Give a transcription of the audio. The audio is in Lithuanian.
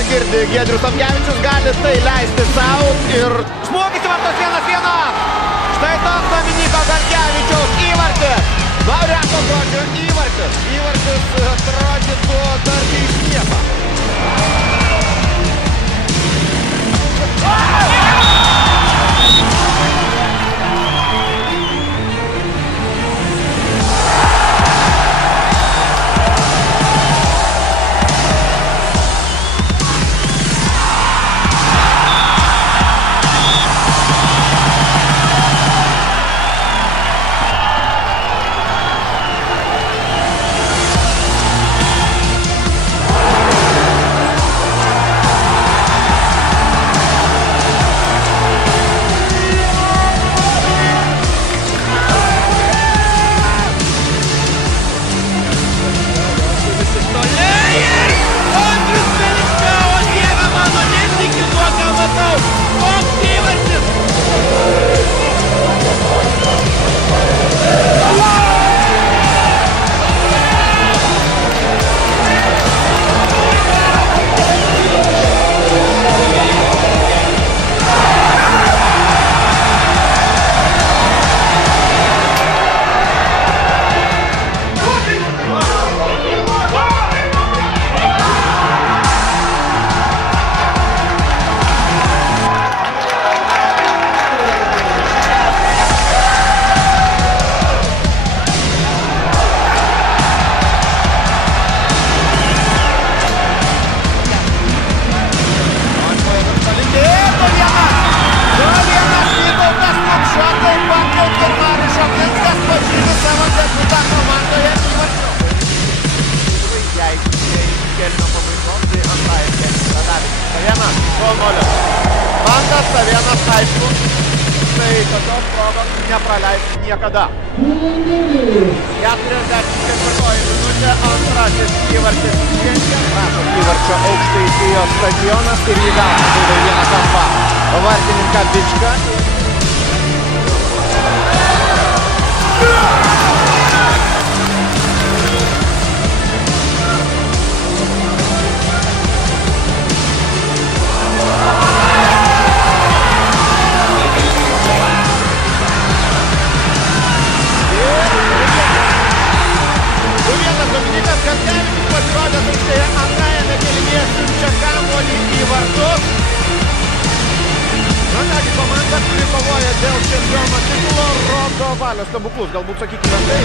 ką girdi Giedrius Tamkevičius, gali tai leisti savo ir smūgis į vartus 1-1. Štai toks Dominyko Garkevičiaus įvartis. Laureato žodžio įvartis. Įvartis atrodytų tarsi iš nieko. Savienas aišku, tai tokios progos nepraleis niekada. 44 minutė, antrasis įvartis šiandien. Prašo įvarčio Aukštaitijos stadionas ir jį gauna vieną kampą. Vartininką Bičką. Dominikas Garkevičius pasirodęs aikštėje antrajame kėlinyje siunčia kamuolį į vartus. Na kągi, komanda, kuri kovoja dėl čempiono titulo, rodo valios stebuklus, galbūt sakykime tai.